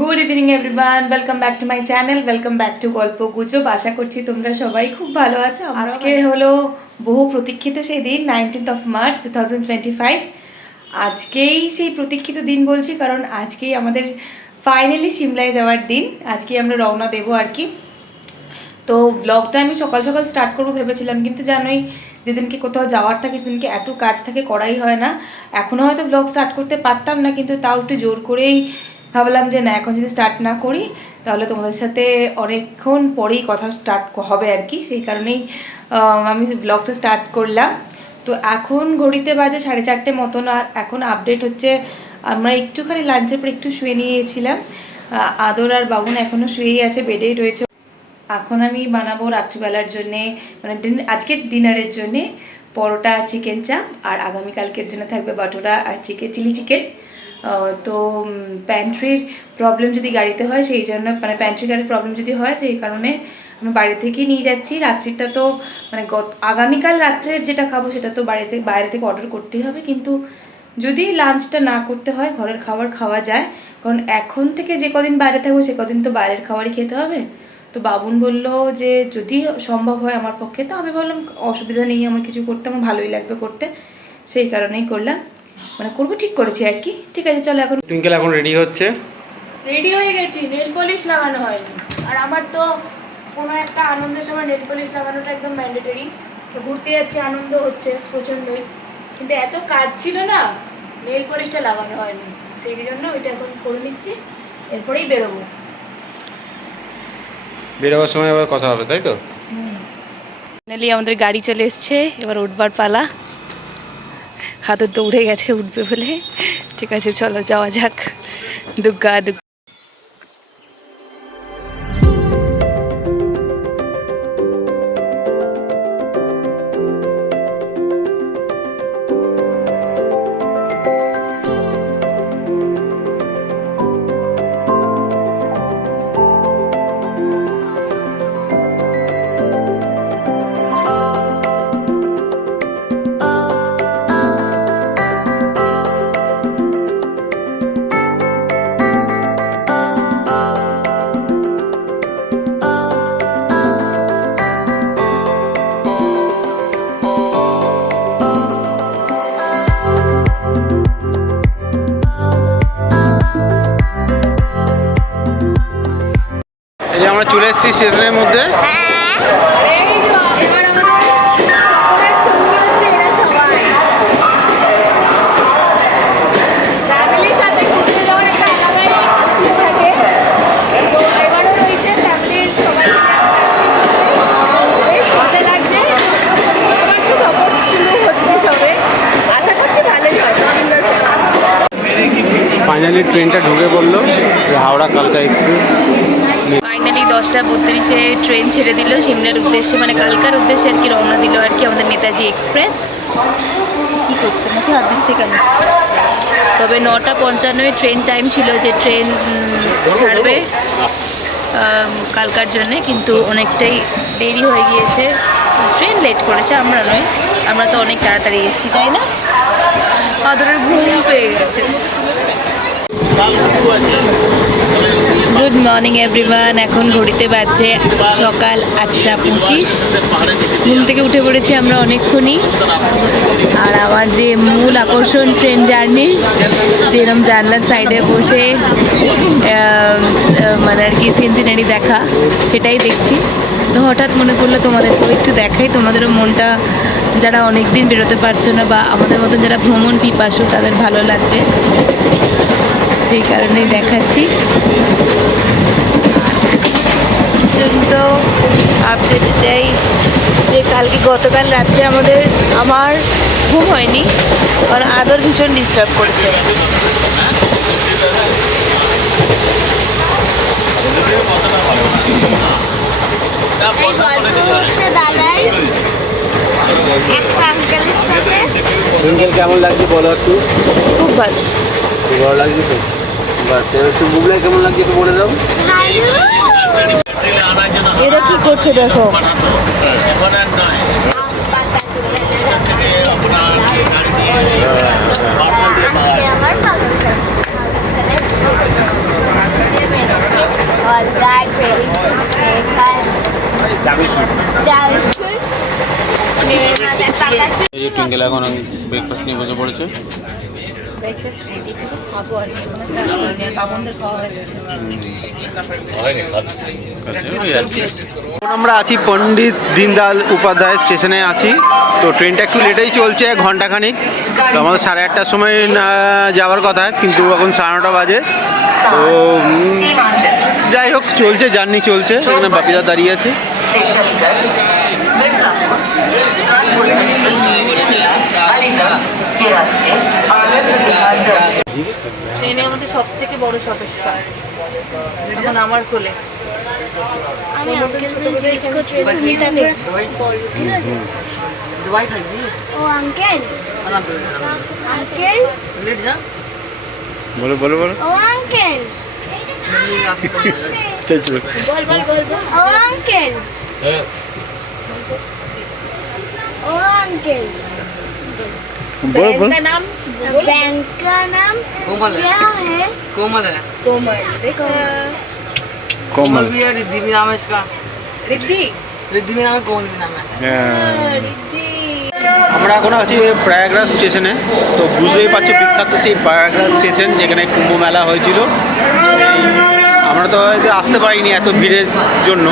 Good evening everyone, welcome back to my channel, welcome back to গল্প গুজব। আশা করছি তোমরা সবাই খুব ভালো আছো। আজকে হলো বহু প্রতীক্ষিত সেই দিন, 19th March 2025। আজকেই সেই প্রতীক্ষিত দিন বলছি কারণ আজকেই আমাদের ফাইনালি সিমলায় যাওয়ার দিন। আজকেই আমরা রওনা দেবো আর কি। তো ব্লগটা আমি সকাল সকাল স্টার্ট করবো ভেবেছিলাম, কিন্তু জানোই যেদিনকে কোথাও যাওয়ার থাকে সেদিনকে এত কাজ থাকে, করাই হয় না। এখনও হয়তো ব্লগ স্টার্ট করতে পারতাম না, কিন্তু তাও একটু জোর করেই ভাবলাম যে না, এখন যদি স্টার্ট না করি তাহলে তোমাদের সাথে অনেকক্ষণ পরেই কথা স্টার্ট হবে আর কি। সেই কারণেই আমি ব্লগটা স্টার্ট করলাম। তো এখন ঘড়িতে বাজে 4:30 মতন। আর এখন আপডেট হচ্ছে আমরা একটুখানি লাঞ্চের পর একটু শুয়ে নিয়েছিলাম। আদর আর বাবুন এখনও শুয়েই আছে, বেডেই রয়েছে। এখন আমি বানাবো রাত্রিবেলার জন্যে, মানে আজকের ডিনারের জন্যে পরোটা আর চিকেন চাপ, আর আগামীকালকের জন্য থাকবে বাটোরা আর চিলি চিকেন। তো প্যান্ট্রির প্রবলেম যদি গাড়িতে হয় সেই জন্য, মানে প্যান্ট্রি গাড়ির প্রবলেম যদি হয় যে এই কারণে আমি বাড়ি থেকেই নিয়ে যাচ্ছি। রাত্রিটা তো মানে আগামীকাল রাত্রের যেটা খাবো সেটা তো বাইরে থেকে অর্ডার করতেই হবে, কিন্তু যদি লাঞ্চটা না করতে হয় ঘরের খাবার খাওয়া যায়, কারণ এখন থেকে যে কদিন বাইরে থাকবো সে কদিন তো বাইরের খাবারই খেতে হবে। তো বাবুন বলল যে যদি সম্ভব হয় আমার পক্ষে, তো আমি বললাম অসুবিধা নেই, আমার কিছু করতে আমার ভালোই লাগবে করতে, সেই কারণেই করলাম, মানে করবো ঠিক করেছি আর কি। ঠিক আছে চলো। এখন টুইঙ্কেল এখন রেডি হচ্ছে। রেডি হয়ে গেছি, নেল পলিশ লাগানো হয়নি, আর আমার তো কোনো একটা আনন্দের সময় নেল পলিশ লাগানোটা একদম ম্যান্ডেটরি। তো ঘুরতে যাচ্ছি, আনন্দ হচ্ছে প্রচণ্ডই, কিন্তু এত কাজ ছিল না, নেল পলিশটা লাগানো হয়নি, সেই জন্য ওইটা এখন করে নিচ্ছি, এরপরেই বেরোবো। বেরোবার সময় আবার কথা হবে, তাই তো? ফাইনালি আমাদের গাড়ি চলে এসছে, এবার উঠবার পালা। হাতের তো উঠে গেছে উঠবে বলে। ঠিক আছে চলো যাওয়া যাক। দুগ্গা দুগ্গা। আমরা চলে এসেছি স্টেশনের মধ্যে। ফাইনালি ট্রেনটা ঢুকে পড়লো, হাওড়া কালকা এক্সপ্রেস। ফাইনালি 10:32-এ ট্রেন ছেড়ে দিল সিমলার উদ্দেশ্যে, মানে কালকার উদ্দেশ্যে আর কি রওনা দিল আর কি আমাদের নেতাজি এক্সপ্রেস। কী করছে নাকি হাত দিচ্ছে কেন? তবে 9:55 ট্রেন টাইম ছিল যে ট্রেন ছাড়বে কালকার জন্যে, কিন্তু অনেকটাই দেরি হয়ে গিয়েছে, ট্রেন লেট করেছে, আমরা নয়, আমরা তো অনেক তাড়াতাড়ি এসেছি তাই না? আদরের ঘুম পেয়ে গেছে। গুড মর্নিং এভরিওয়ান, এখন ঘড়িতে বাজছে সকাল 8:25। ঘুম থেকে উঠে পড়েছি আমরা অনেকক্ষণই। আর আমার যে মূল আকর্ষণ ট্রেন জার্নির, যেরকম জানলার সাইডে বসে মানে আর কি সিনসিনারি দেখা, সেটাই দেখছি। তো হঠাৎ মনে পড়লো তোমাদেরকেও একটু দেখাই, তোমাদেরও মনটা, যারা অনেক দিন বেরোতে পারছো না বা আমাদের মতন যারা ভ্রমণ পিপাসু তাদের ভালো লাগবে, সেই কারণেই দেখাচ্ছি। পর্যন্ত আপডেট এটাই যে গতকাল রাত্রে আমার ঘুম হয়নি, কারণ আদর ভীষণ ডিস্টার্ব করেছে। কেমন লাগছে বলো একটু? খুব ভালো, খুব ভালো লাগছে তো। বাস একটু মুগলাই কেমন লাগছে একটু বলে দাও। এরা কি করছে দেখো। library, school, এই যে টুইঙ্কেল এখন ব্রেকফাস্ট নিয়ে বসে পড়েছে। ব্রেকফাস্ট রেডি করে খাবো আর কি, কোনো স্টার্ট করিনি, আর বাবনদের খাওয়া হয়ে গেছে। এখন আমরা আছি পণ্ডিত দীনদয়াল উপাধ্যায় স্টেশনে আছি। তো ট্রেনটা একটু লেটেই চলছে, 1 ঘন্টাখানিক। তো আমাদের 8:30টার সময় যাওয়ার কথা, কিন্তু এখন 9:30 বাজে। তো যাই হোক, চলছে, জার্নি চলছে। এখানে বাপিদা দাঁড়িয়ে আছে। ট্রেনে আমাদের সব থেকে বড় সদস্য এখন আমার কোলে। আমি আঙ্কেলকে জিজ্ঞেস করছি, তুমি তারপর বলো, ঠিক আছে? ও আঙ্কেল, আঙ্কেল, বলো বলো বলো। ও আঙ্কেল, চল চল। বল বল বল বল। ও আঙ্কেল, ও अंकल, बोलो बैंक बोलो। का नाम बैंक का नाम क्या है? कोमल है। कोमल। देखो कोमल। भी है, रिद्धि भी नाम है इसका। रिद्धि। रिद्धि भी नाम है, कोमल भी नाम है। रिद्धि। আমরা এখন আছি প্রয়াগরাজ স্টেশনে। তো বুঝতেই পারছি বিখ্যাত সেই প্রয়াগরাজ স্টেশন, যেখানে কুম্ভ মেলা হয়েছিল। আমরা তো হয়তো আসতে পারিনি এত ভিড়ের জন্য,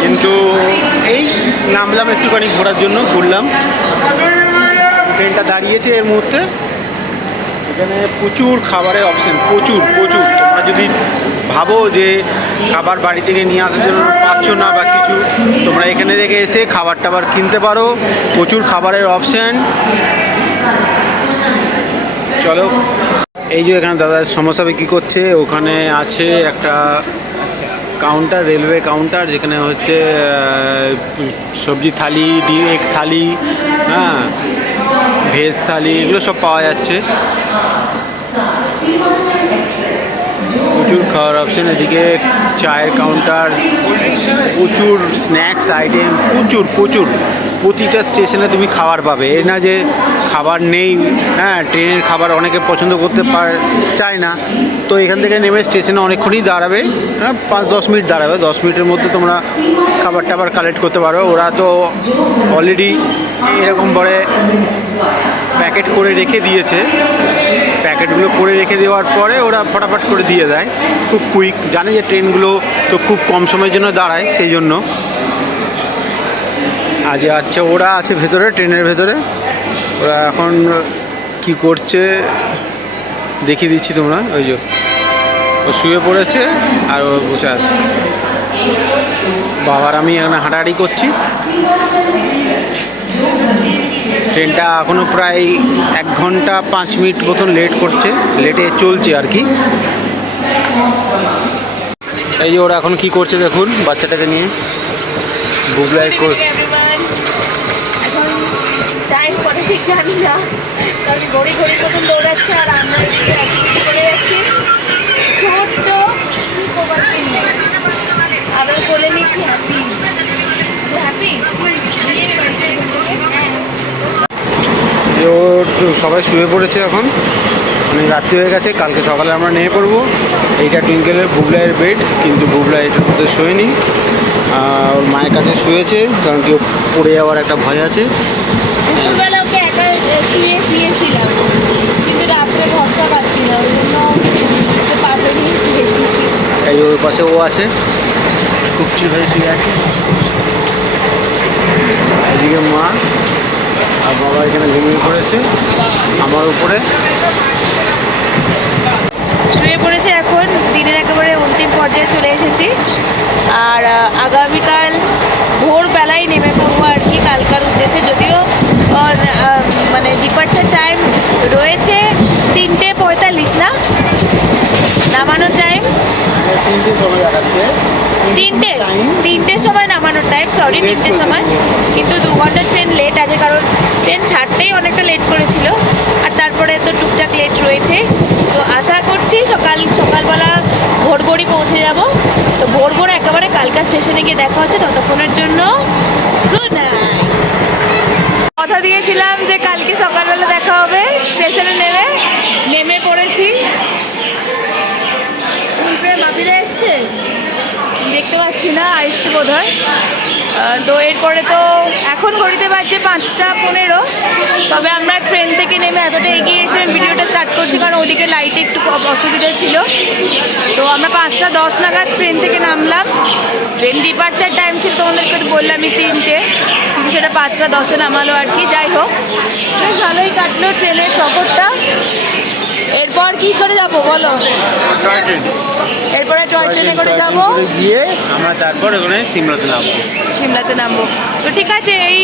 কিন্তু এই নামলাম একটুখানি ঘোরার জন্য, ঘুরলাম। ট্রেনটা দাঁড়িয়েছে এর মুহূর্তে। এখানে প্রচুর খাবারের অপশন, প্রচুর প্রচুর। তোমরা যদি ভাবো যে খাবার বাড়ি থেকে নিয়ে আসার জন্য পাচ্ছ না বা কিছু, তোমরা এখানে থেকে এসে খাবার টাবার কিনতে পারো। প্রচুর খাবারের অপশান। চলো, এই যে এখানে দাদা সমোসা বিক্রি করছে। ওখানে আছে একটা কাউন্টার, রেলওয়ে কাউন্টার, যেখানে হচ্ছে সবজি থালি, এগ থালি, হ্যাঁ, ভেজ থালি, এগুলো সব পাওয়া যাচ্ছে। প্রচুর খাওয়ার অপশন। এদিকে চায়ের কাউন্টার, প্রচুর স্ন্যাক্স আইটেম, প্রচুর প্রচুর। প্রতিটা স্টেশনে তুমি খাবার পাবে। এ না যে খাবার নেই, হ্যাঁ, ট্রেনের খাবার অনেকে পছন্দ করতে চায় না। তো এখান থেকে নেমে স্টেশনে অনেকক্ষণই দাঁড়াবে, হ্যাঁ, 5-10 মিনিট দাঁড়াবে। 10 মিনিটের মধ্যে তোমরা খাবার টাবার কালেক্ট করতে পারো। ওরা তো অলরেডি এরকম করে প্যাকেট করে রেখে দিয়েছে। প্যাকেটগুলো করে রেখে দেওয়ার পরে ওরা ফটাফট করে দিয়ে দেয়, খুব কুইক। জানে যে ট্রেনগুলো তো খুব কম সময়ের জন্য দাঁড়ায়, সেই জন্য। আজ আচ্ছা, ওরা আছে ভেতরে, ট্রেনের ভেতরে। ওরা এখন কি করছে দেখিয়ে দিচ্ছি তোমরা। ওই যে ও শুয়ে পড়েছে আর ও বসে আছে। বাবার আমি এখানে হাঁটাহাঁটি করছি। ট্রেনটা এখনও প্রায় 1 ঘন্টা 5 মিনিট মতন লেট করছে, লেটে চলছে আর কি। এই যে ওরা এখন কি করছে দেখুন, বাচ্চাটাকে নিয়ে বুবলাই এখন টাইম করে ঠিক জানি না, কারণ ঘড়ি ঘড়ি মতন দৌড়াচ্ছে আর আমরা এদিকে অ্যাক্টিভিটি করে যাচ্ছি। ছোট্ট কোভার কিনলে আমরা বলে নিচ্ছি হ্যাপি হ্যাপি। ও সবাই শুয়ে পড়েছে এখন, অনেক রাত্রি হয়ে গেছে। কালকে সকালে আমরা নিয়ে পড়বো। এইটা টুইঙ্কেলের বুবলাইয়ের বেড, কিন্তু বুবলাই এটার মধ্যে শোয়নি। ওর মায়ের কাছে শুয়েছে, কারণ কেউ পড়ে যাওয়ার একটা ভয় আছে। দুপুরবেলা ওকে একা শুয়ে দিয়েছিলাম, কিন্তু রাত্রে ভরসা পাচ্ছি না, ওই জন্য ওকে পাশে নিয়ে শুয়েছি। এই ওর পাশে ও আছে, কুপচি হয়ে শুয়ে আছে। এদিকে মা আর বাবা এখানে ঘুমিয়ে পড়েছে আমার উপরে। শুয়ে পড়েছে এখন। দিনের একেবারে অন্তিম পর্যায়ে চলে এসেছি, আর আগামীকাল ভোরবেলায় নেমে পড়বো আর কি কালকার উদ্দেশ্যে। যদিও ওর মানে ডিপার্চার টাইম রয়েছে 3:45 না, নামানোর টাইম 3টের সময় নামানোর টাইম, সরি 3টের সময়। কিন্তু 2 ঘন্টার ট্রেন লেট আছে, কারণ ট্রেন ছাড়তেই অনেকটা লেট করেছিল, আর তারপরে তো টুকটাক লেট রয়েছে। তো আশা করছি সকালবেলা ভোরই পৌঁছে যাব। তো ভোর একেবারে কালকা স্টেশনে গিয়ে দেখা হচ্ছে। ততক্ষণের জন্য গুড নাইট। কথা দিয়েছিলাম যে কালকে সকালবেলা দেখা হবে। স্টেশনে নেমে পড়েছি। বাপিরা এসছে, দেখতে পাচ্ছি না, আসছে বোধ হয়। তো এরপরে তো এখন ঘড়িতে বাজছে 5:15, তবে আমরা ট্রেন থেকে নেমে এতটা এগিয়ে এসে ভিডিওটা স্টার্ট করছি কারণ ওদিকে লাইটে একটু অসুবিধা ছিল। তো আমরা 5:10 নাগাদ ট্রেন থেকে নামলাম। ট্রেন ডিপার্চার টাইম ছিল তোমাদেরকে তো বললামই 3টে, কিন্তু সেটা 5:10 নামালো আর কি। যাই হোক, বেশ ভালোই কাটলো ট্রেনের সফরটা। এরপর কি করে যাব বলো? এরপরে টয় ট্রেনে করে যাব, গিয়ে আমরা তারপর ওখানে সিমলাতে নামবো। সিমলাতে নামবো। তো ঠিক আছে, এই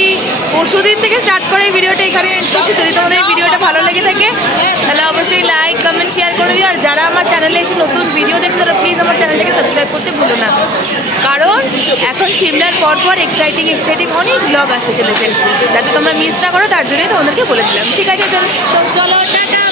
পরশু দিন থেকে স্টার্ট করে এই ভিডিওটা এখানে এন্ড করছি। যদি তোমাদের এই ভিডিওটা ভালো লেগে থাকে তাহলে অবশ্যই লাইক কমেন্ট শেয়ার করে দিও। আর যারা আমার চ্যানেলে এসে নতুন ভিডিও দেখছে তারা প্লিজ আমার চ্যানেলটাকে সাবস্ক্রাইব করতে ভুলো না, কারণ এখন সিমলার পর এক্সাইটিং অনেক ব্লগ আসতে চলেছে, যাতে তোমরা মিস না করো তার জন্যই তোমাদেরকে বলে দিলাম। ঠিক আছে, চলো টাটা।